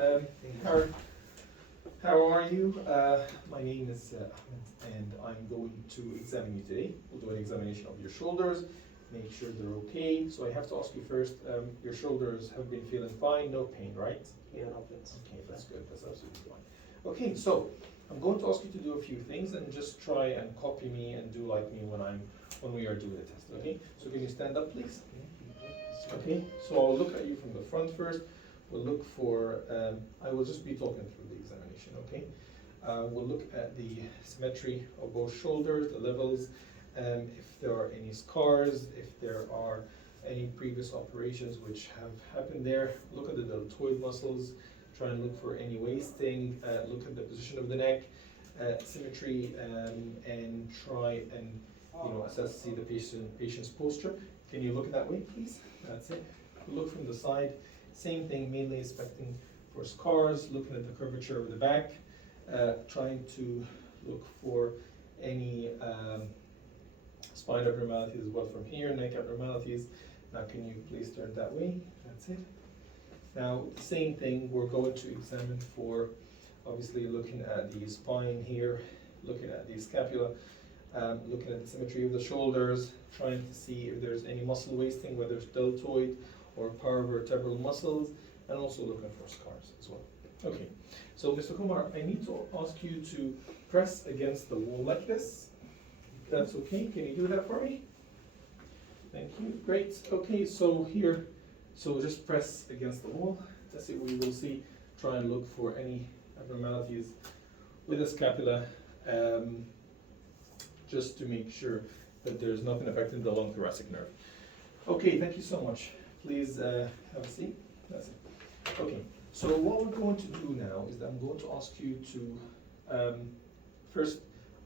Um, how, how are you? My name is Ahmed, and I'm going to examine you today. We'll do an examination of your shoulders, make sure they're okay. So I have to ask you first, your shoulders have been feeling fine, no pain, right? Yeah, no plans. Okay, that's good, that's absolutely fine. Okay, so I'm going to ask you to do a few things and just try and copy me and do like me when we are doing the test, okay? So can you stand up, please? Okay, so I'll look at you from the front first. We'll look for, I will just be talking through the examination, okay? We'll look at the symmetry of both shoulders, the levels, if there are any scars, if there are any previous operations which have happened there. Look at the deltoid muscles, try and look for any wasting, look at the position of the neck, symmetry, and try and assess, see the patient's posture. Can you look that way, please? That's it. Look from the side. Same thing, mainly inspecting for scars, looking at the curvature of the back, trying to look for any spine abnormalities as well from here, neck abnormalities. Now can you please turn that way? That's it. Now, same thing, we're going to examine for, obviously looking at the spine here, looking at the scapula, looking at the symmetry of the shoulders, trying to see if there's any muscle wasting, whether it's deltoid or paravertebral muscles, and also looking for scars as well. Okay, so Mr. Kumar, I need to ask you to press against the wall like this. If that's okay, can you do that for me? Thank you, great. Okay, so here, so just press against the wall. That's it, we will see, try and look for any abnormalities with the scapula, just to make sure that there's nothing affecting the long thoracic nerve. Okay, thank you so much. Please have a seat. That's it. Okay, so what we're going to do now is that I'm going to ask you to, first,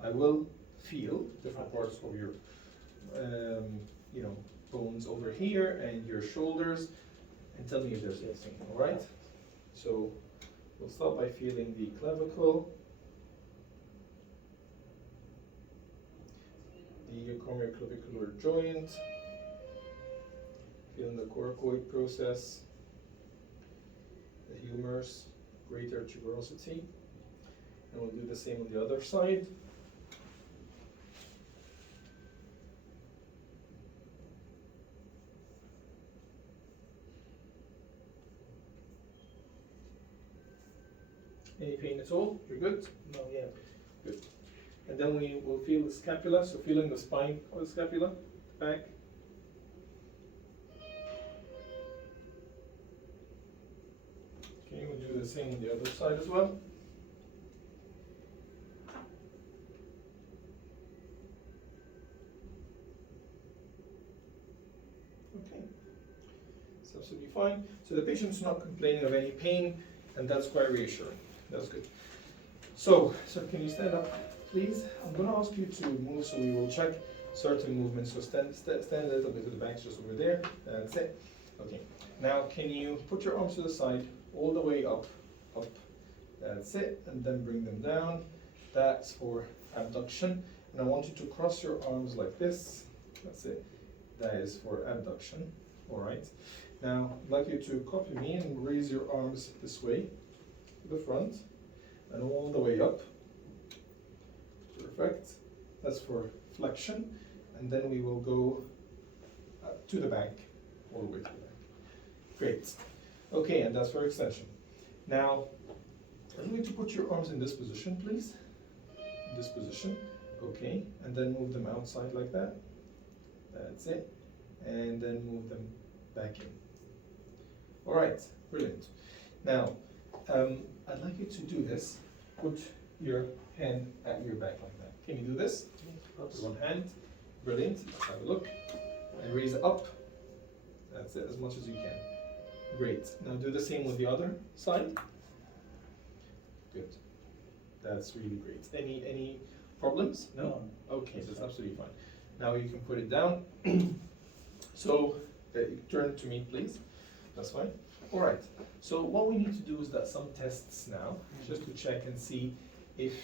I will feel different parts of your, bones over here and your shoulders, and tell me if there's anything, all right? So we'll start by feeling the clavicle, the acromioclavicular joint, feeling the coracoid process, the humerus, greater tuberosity, and we'll do the same on the other side. Any pain at all? You're good? No, yeah. Good. And then we will feel the scapula, so feeling the spine of the scapula, back. Okay, we'll do the same on the other side as well. Okay, it's absolutely fine. So the patient's not complaining of any pain, and that's quite reassuring. That's good. So can you stand up, please? I'm going to ask you to move, so we will check certain movements. So stand a little bit to the back, just over there. That's it. Okay. Now, can you put your arms to the side, all the way up. That's it, and then bring them down. That's for abduction. And I want you to cross your arms like this. That's it. That is for abduction. All right. Now, I'd like you to copy me and raise your arms this way to the front and all the way up. Perfect. That's for flexion. And then we will go to the back, all the way to the back. Great. Okay, and that's for extension. Now, I'd like you to put your arms in this position, please. In this position. Okay, and then move them outside like that. That's it. And then move them back in. All right, brilliant. Now, I'd like you to do this. Put your hand at your back like that. Can you do this? With one hand. Brilliant. Let's have a look. And raise it up. That's it, as much as you can. Great. Now do the same with the other side. Good. That's really great. Any problems? No? Okay, that's absolutely fine. Now you can put it down. So turn to me, please. That's fine. All right. So what we need to do is that some tests now, just to check and see if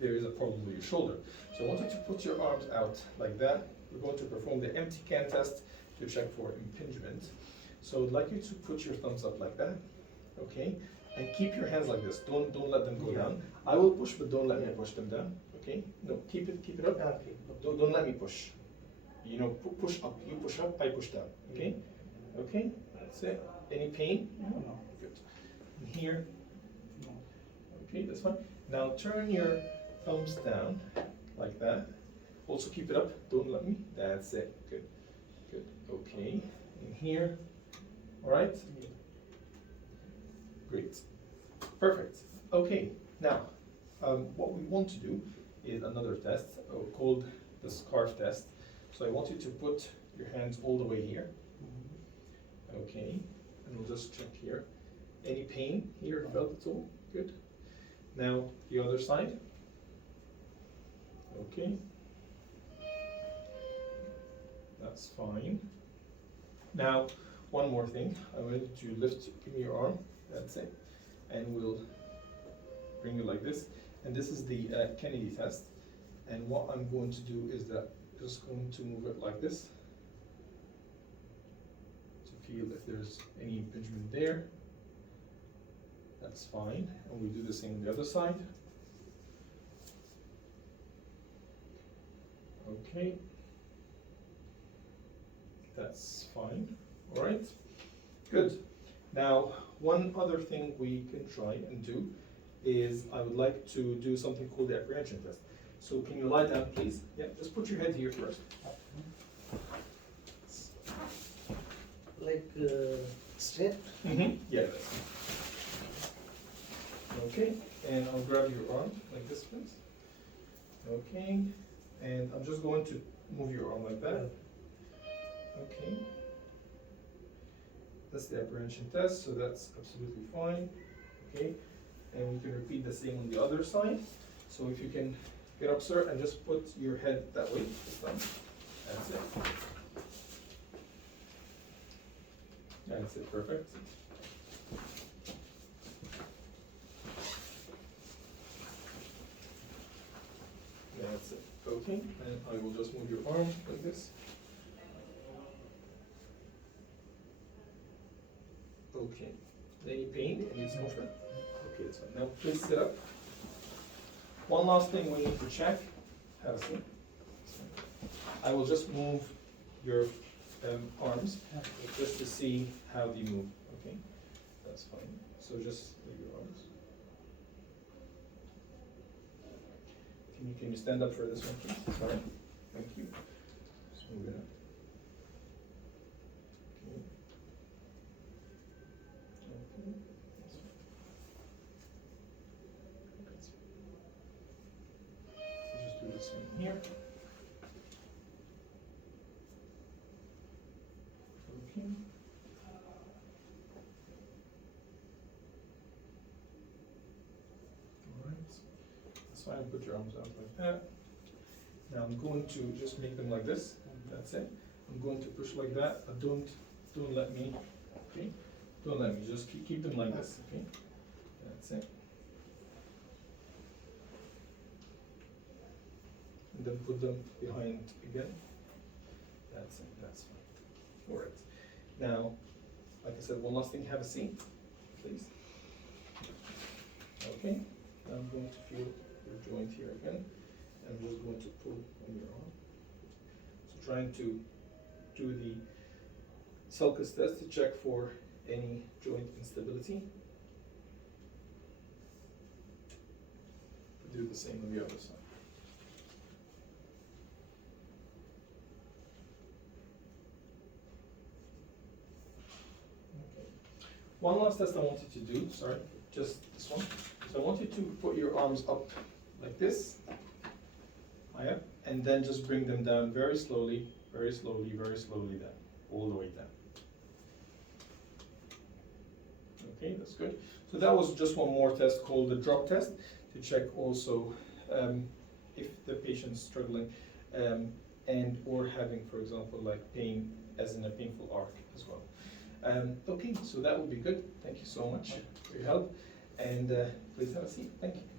there is a problem with your shoulder. So I want you to put your arms out like that. We're going to perform the empty can test to check for impingement. So I'd like you to put your thumbs up like that. Okay. and keep your hands like this. Don't let them go down. I will push, but don't let me push them down. Okay? No, keep it up. Okay. Don't let me push. You know, push up. You push up, I push down. Okay? Okay? That's it. Any pain? No. Good. And here. No. Okay, that's fine. Now turn your thumbs down like that. Also keep it up. Don't let me. That's it. Good. Good. Okay. And here. All right. Great. Perfect. Okay. Now, what we want to do is another test called the scarf test. So I want you to put your hands all the way here. Okay. And we'll just check here. Any pain here? Felt at all? Good. Now the other side. Okay. That's fine. Now, one more thing. I want you to lift, give me your arm. That's it. And we'll bring it like this. And this is the Kennedy test. And what I'm going to do is that I'm just going to move it like this to feel if there's any impingement there. That's fine. And we do the same on the other side. Okay. That's fine. All right. Good. Now, one other thing we can try and do is I would like to do something called the apprehension test. So can you lie down, please? Yeah, just put your head here first. Like straight? Mm-hmm. Yeah. Okay, and I'll grab your arm like this, please. Okay, and I'm just going to move your arm like that. Okay. That's the apprehension test, so that's absolutely fine. Okay, and we can repeat the same on the other side. So if you can get up, sir, and just put your head that way this time. That's it. That's it, perfect. That's it. Okay, and I will just move your arm like this. Okay. Any pain? Any discomfort? Okay, that's fine. Now please sit up. One last thing we need to check. Have a seat. I will just move your arms just to see how they move. Okay, that's fine. So just move your arms. Can you stand up for this one, please? Sorry. Thank you. Just move it up. Okay. Okay. That's fine. Let's just do this one here. Okay. All right. That's fine. Put your arms out like that. Now I'm going to just make them like this. That's it. I'm going to push like that. Don't let me. Okay. Don't let me. Just keep them like this. Okay. That's it. And then put them behind again. That's it. That's fine. All right. Now, like I said, one last thing. Have a seat, please. Okay. Now I'm going to feel your joint here again. I'm just going to pull on your arm. So trying to do the Selkis test to check for any joint instability. Do the same on the other side. Okay. One last test I want you to do, sorry, just this one. So I want you to put your arms up like this, high up, and then just bring them down very slowly, very slowly, very slowly down, all the way down. Okay, that's good. So that was just one more test called the drop test to check also if the patient's struggling and or having, for example, like pain as in a painful arc as well. Okay, so that would be good. Thank you so much for your help, and please have a seat. Thank you.